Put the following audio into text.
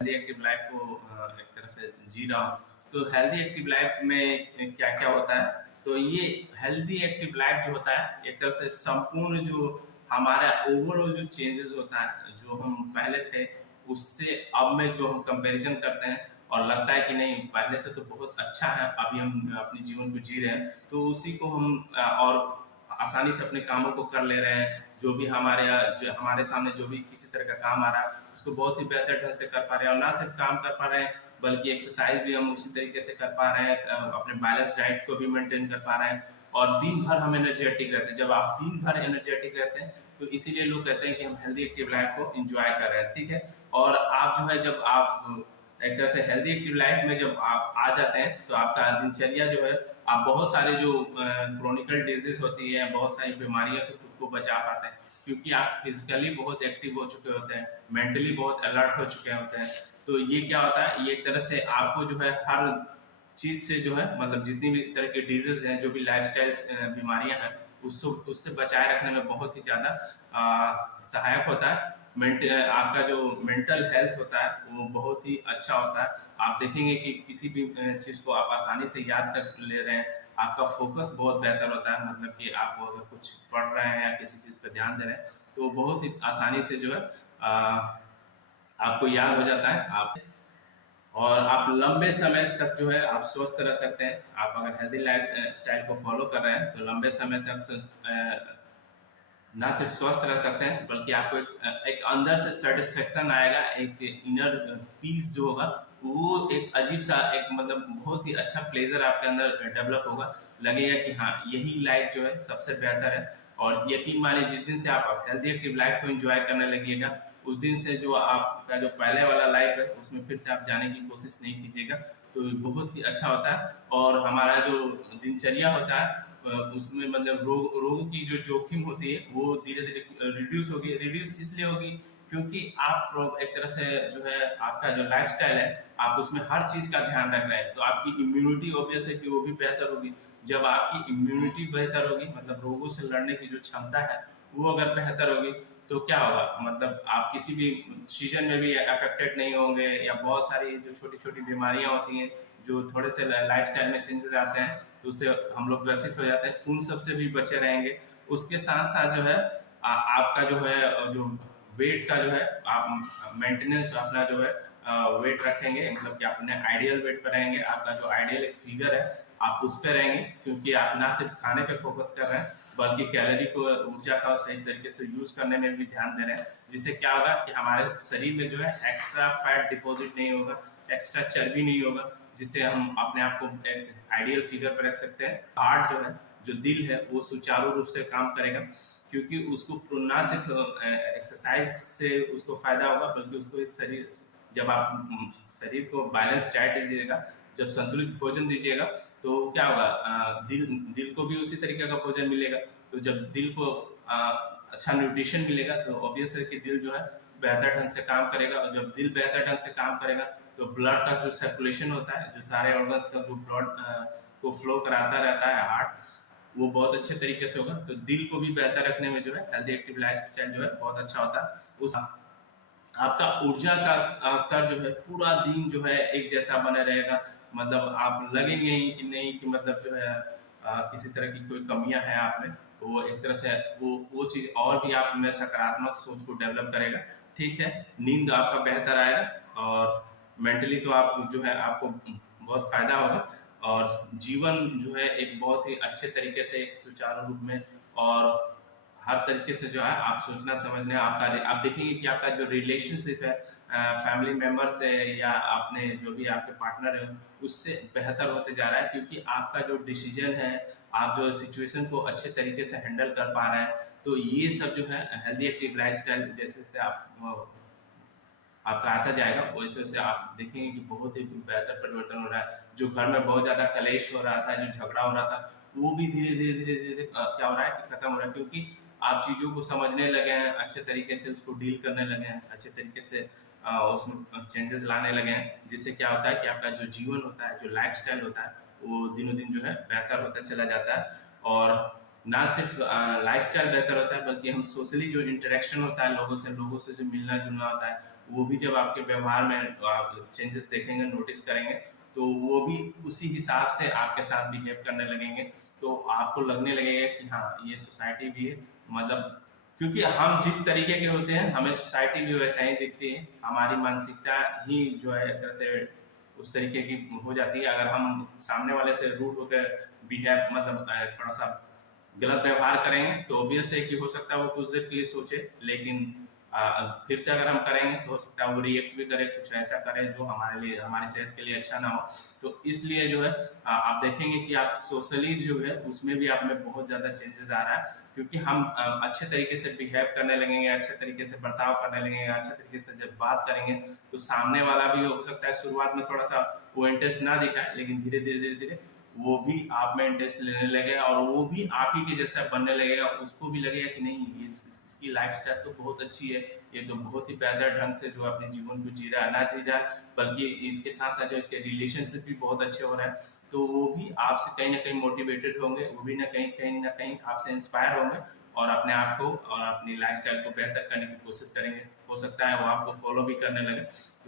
Healthy active life को एक तरह से जी रहा हूँ। तो हेल्दी एक्टिव लाइफ में क्या क्या होता है, तो ये हेल्दी एक्टिव लाइफ जो होता है एक तरह से संपूर्ण जो हमारा ओवरऑल जो चेंजेस होता है, जो हम पहले थे उससे अब में जो हम कंपैरिजन करते हैं और लगता है कि नहीं पहले से तो बहुत अच्छा है, अभी हम अपने जीवन को जी रहे हैं, तो उसी को हम और आसानी से अपने कामों को कर ले रहे हैं। जो भी जो हमारे सामने जो भी किसी तरह का काम आ रहा है उसको बहुत ही बेहतर ढंग से कर पा रहे हैं, और ना सिर्फ काम कर पा रहे हैं बल्कि एक्सरसाइज भी हम उसी तरीके से कर पा रहे हैं, अपने बैलेंस डाइट को भी मेंटेन कर पा रहे हैं, और दिन भर हम एनर्जेटिक रहते हैं। जब आप दिन भर एनर्जेटिक रहते हैं तो इसीलिए लोग कहते हैं कि हम हेल्दी एक्टिव लाइफ को एंजॉय कर रहे हैं, ठीक है। और आप जो है जब आप एक तरह से हेल्दी एक्टिव लाइफ में जब आप आ जाते हैं तो आपका दिनचर्या जो है, आप बहुत सारे जो क्रोनिकल डिजीज होती है, बहुत सारी बीमारियों से खुद को बचा पाते हैं, क्योंकि आप फिजिकली बहुत एक्टिव हो चुके होते हैं, मेंटली बहुत अलर्ट हो चुके होते हैं। तो ये क्या होता है, ये एक तरह से आपको जो है हर चीज से जो है मतलब जितनी भी तरह के डिजीज हैं, जो भी लाइफस्टाइल बीमारियां हैं, उससे उससे बचाए रखने में बहुत ही ज्यादा सहायक होता है। आपका जो मेंटल हेल्थ होता है वो बहुत ही अच्छा होता है। आप देखेंगे कि किसी भी चीज को आप आसानी से याद कर ले रहे हैं, आपका फोकस बहुत बेहतर होता है, मतलब कि आप अगर कुछ पढ़ रहे हैं या किसी चीज पर ध्यान दे रहे हैं तो बहुत ही आसानी से जो है आपको याद हो जाता है। आप और आप लंबे समय तक जो है आप स्वस्थ रह सकते हैं। आप अगर हेल्दी लाइफ स्टाइल को फॉलो कर रहे हैं तो लंबे समय तक ना सिर्फ स्वस्थ रह सकते हैं बल्कि आपको एक अंदर से सेटिस्फेक्शन आएगा, एक इनर पीस जो होगा वो एक अजीब सा एक मतलब बहुत ही अच्छा प्लेजर आपके अंदर डेवलप होगा। लगेगा कि हाँ यही लाइफ जो है सबसे बेहतर है। और यकीन मानिए जिस दिन से आप हेल्दी एक्टिव लाइफ को एंजॉय करने लगिएगा उस दिन से जो आपका जो पहले वाला लाइफ है उसमें फिर से आप जाने की कोशिश नहीं कीजिएगा। तो बहुत ही अच्छा होता है। और हमारा जो दिनचर्या होता है उसमें मतलब रोगों की जो जोखिम होती है वो धीरे धीरे रिड्यूस होगी। रिड्यूस इसलिए होगी क्योंकि आप एक तरह से जो है आपका जो लाइफस्टाइल है आप उसमें हर चीज का ध्यान रख रहे हैं, तो आपकी इम्यूनिटी ऑब्वियस है कि वो भी बेहतर होगी। जब आपकी इम्यूनिटी बेहतर होगी मतलब रोगों से लड़ने की जो क्षमता है वो अगर बेहतर होगी तो क्या होगा, मतलब आप किसी भी सीजन में भी अफेक्टेड नहीं होंगे, या बहुत सारी जो छोटी छोटी बीमारियां होती हैं जो थोड़े से लाइफस्टाइल में चेंजेस आते हैं तो उससे हम लोग ग्रसित हो जाते हैं, उन सब से भी बचे रहेंगे। उसके साथ साथ जो है आपका जो है जो वेट का जो है आप मेंटेनेंस अपना जो है वेट रखेंगे, मतलब कि अपने आइडियल वेट पर रहेंगे। आपका जो आइडियल एक फिगर है आप उस पर रहेंगे, क्योंकि आप ना सिर्फ खाने पे फोकस कर रहे हैं बल्कि कैलोरी को ऊर्जा का सही तरीके से यूज करने में भी ध्यान दे रहे हैं, जिससे क्या होगा कि हमारे शरीर में जो है एक्स्ट्रा फैट डिपॉजिट नहीं होगा, एक्स्ट्रा चर्बी नहीं होगा, जिससे हम अपने आप को एक आइडियल फिगर पर रख सकते हैं। हार्ट जो है जो दिल है वो सुचारू रूप से काम करेगा, क्योंकि उसको ना सिर्फ एक्सरसाइज से उसको फायदा होगा बल्कि उसको एक शरीर जब आप शरीर को बैलेंस डाइट दीजिएगा, जब संतुलित भोजन दीजिएगा तो क्या होगा दिल दिल को भी उसी तरीके का भोजन मिलेगा। तो जब दिल को अच्छा न्यूट्रिशन मिलेगा तो ऑब्वियस है कि दिल जो है बेहतर ढंग से काम करेगा, और जब दिल बेहतर ढंग से काम करेगा तो ब्लड का जो सर्कुलेशन होता है, जो सारे ऑर्गन्स तक जो ब्लड को फ्लो कराता रहता है हार्ट, वो बहुत अच्छे तरीके से होगा। तो दिल को भी बेहतर रखने में जो है हेल्दी एक्टिव लाइफ स्टाइल जो है बहुत अच्छा होता है। उस आपका ऊर्जा का स्तर जो है पूरा दिन जो है एक जैसा बने रहेगा, मतलब आप लगेंगे ही कि नहीं कि मतलब जो है किसी तरह की कोई कमियां हैं आप में। तो वो एक तरह से वो चीज और भी आप में सकारात्मक सोच को डेवलप करेगा, ठीक है। नींद आपका बेहतर आएगा और मेंटली तो आप जो है आपको बहुत फायदा होगा, और जीवन जो है एक बहुत ही अच्छे तरीके से एक सुचारू रूप में और हर तरीके से जो है आप सोचना समझने आपका आप देखेंगे कि आपका जो रिलेशनशिप है फैमिली मेंबर से या अपने जो भी आपके पार्टनर है उससे बेहतर होते जा रहा है, क्योंकि आपका जो डिसीजन है आप जो सिचुएशन को अच्छे तरीके से हैंडल कर पा रहे हैं। तो ये सब जो है हेल्दी एक्टिव लाइफस्टाइल जैसे से आप आपका आता जाएगा वैसे वैसे आप देखेंगे कि बहुत ही बेहतर परिवर्तन हो रहा है। जो घर में बहुत ज्यादा कलेश हो रहा था, जो झगड़ा हो रहा था, वो भी धीरे धीरे धीरे धीरे क्या हो रहा है कि खत्म हो रहा है, क्योंकि आप चीजों को समझने लगे हैं, अच्छे तरीके से उसको डील करने लगे हैं, अच्छे तरीके से उसमें चेंजेस लाने लगे हैं, जिससे क्या होता है कि आपका जो जीवन होता है, जो लाइफ होता है, वो दिनों दिन जो है बेहतर होता चला जाता है। और ना सिर्फ लाइफस्टाइल बेहतर होता है बल्कि हम सोशली जो इंटरेक्शन होता है लोगों से जो मिलना जुलना होता है वो भी जब आपके व्यवहार में आप चेंजेस देखेंगे, नोटिस करेंगे, तो वो भी उसी हिसाब से आपके साथ बिहेव करने लगेंगे। तो आपको लगने लगेगा कि हाँ, ये सोसाइटी भी है, मतलब क्योंकि हम जिस तरीके के होते हैं हमें सोसाइटी भी वैसा ही दिखती है। हमारी मानसिकता ही जो है एक तरह से उस तरीके की हो जाती है। अगर हम सामने वाले से रूड होकर बिहेव मतलब थोड़ा सा गलत व्यवहार करेंगे तो ऑब्वियस है कि हो सकता है वो कुछ देर के लिए सोचे, लेकिन फिर से अगर हम करेंगे तो हो सकता है वो रिएक्ट भी करे, कुछ ऐसा करे जो हमारे लिए, हमारी सेहत के लिए अच्छा ना हो। तो इसलिए जो है आप देखेंगे कि आप सोशली जो है उसमें भी आप में बहुत ज़्यादा चेंजेस आ रहा है, क्योंकि हम अच्छे तरीके से बिहेव करने लगेंगे, अच्छे तरीके से बर्ताव करने लगेंगे, अच्छे तरीके से जब बात करेंगे तो सामने वाला भी हो सकता है शुरुआत में थोड़ा सा वो इंटरेस्ट ना दिखाए, लेकिन धीरे धीरे धीरे धीरे वो भी आप में इंटरेस्ट लेने लगेगा और वो भी आप ही के जैसा बनने लगेगा। उसको भी लगेगा कि नहीं, ये इसकी लाइफस्टाइल तो बहुत अच्छी है, ये तो बहुत ही बेहतर ढंग से जो अपने जीवन को जी रहा है, ना जी रहा है बल्कि इसके साथ साथ जो इसके रिलेशनशिप भी बहुत अच्छे हो रहे हैं। तो वो भी आपसे कहीं ना कहीं मोटिवेटेड होंगे, वो भी ना कहीं आपसे इंस्पायर होंगे और अपने आप को और अपनी लाइफस्टाइल को बेहतर करने की कोशिश करेंगे। हो सकता है वो आपको फॉलो भी करने लगे। तो